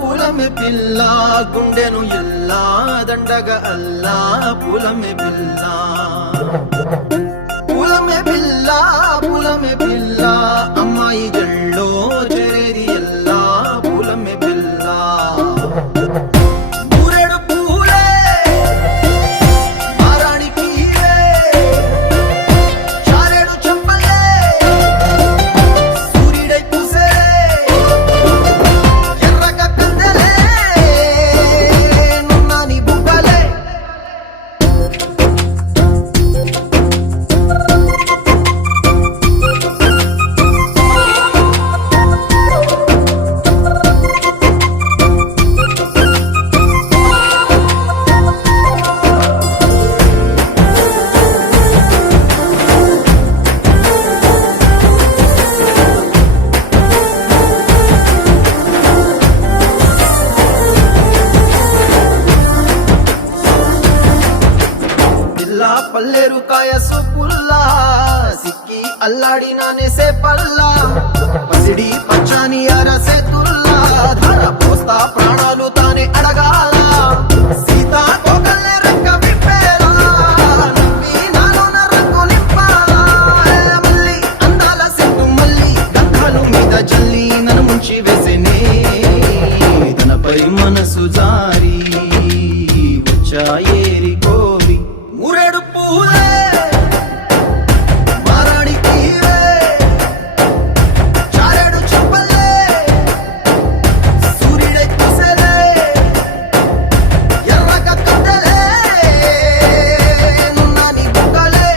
పూలమే పిల్ల గుండెను ఎల్లా దండగా అల్లా పూలమే పిల్ల పూలమే పిల్ల అమ్మాయి జల్లో చేరేది ఎల్లా పూలమే పిల్ల మూరెడు పూలే మారానికి చారెడు చెంపలే సూర్యుడై పూసే ఎర్రగా కందలే నున్నాని బుగ్గలే పల్లేరు కాయ సొప్పుల్లా సిక్కి అల్లాడినానేసే పల్లా పసిడి పచ్చాని అరసే తుల్లా ధర పోస్తా ప్రాణాలు తానే అడగాల సీతా కోకల్లే రెక్క విప్పేలా నవ్వి నాలోన రంగు నింపాలా మల్లి అందాల సెట్టు మల్లి గంధాలు మీద జల్లి నన్ను ముంచి వేసేనే తనపై మనసు జారి వచ్చాయేరి కోరి మూరెడు పూలే మారానికి చారెడు చెంపలే సూర్యుడై పూసలే ఎర్రగా కందలే నున్నాని బుగ్గలే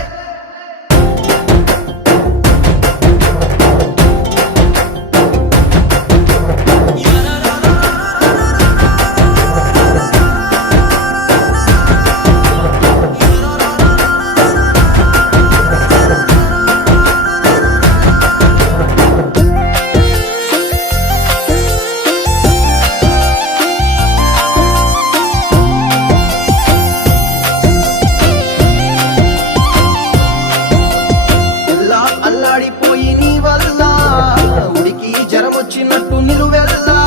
అల్లాడిపోయి నీ వల్ల ఉడికి జరమొచ్చినట్టు నిలువెల్లా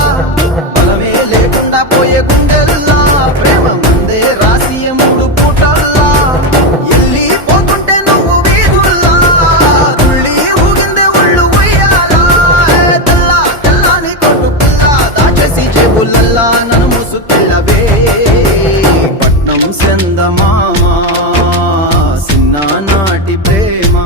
బలమే లేకుండా పోయే గుండెల్లా ప్రేమ ముందే రాసి మూడు పూటల్లా ఎల్లి పోతుంటే నువ్వు వీధుల్లా తుళ్ళి ఊగిందే ఒళ్ళు ఉయ్యాలా తెల్లని కొట్టు పిల్ల దాచేసి జేబులల్లా నన్ను మూసు తెల్లవే పట్నం సెందమామ సిన్న నాటి ప్రేమ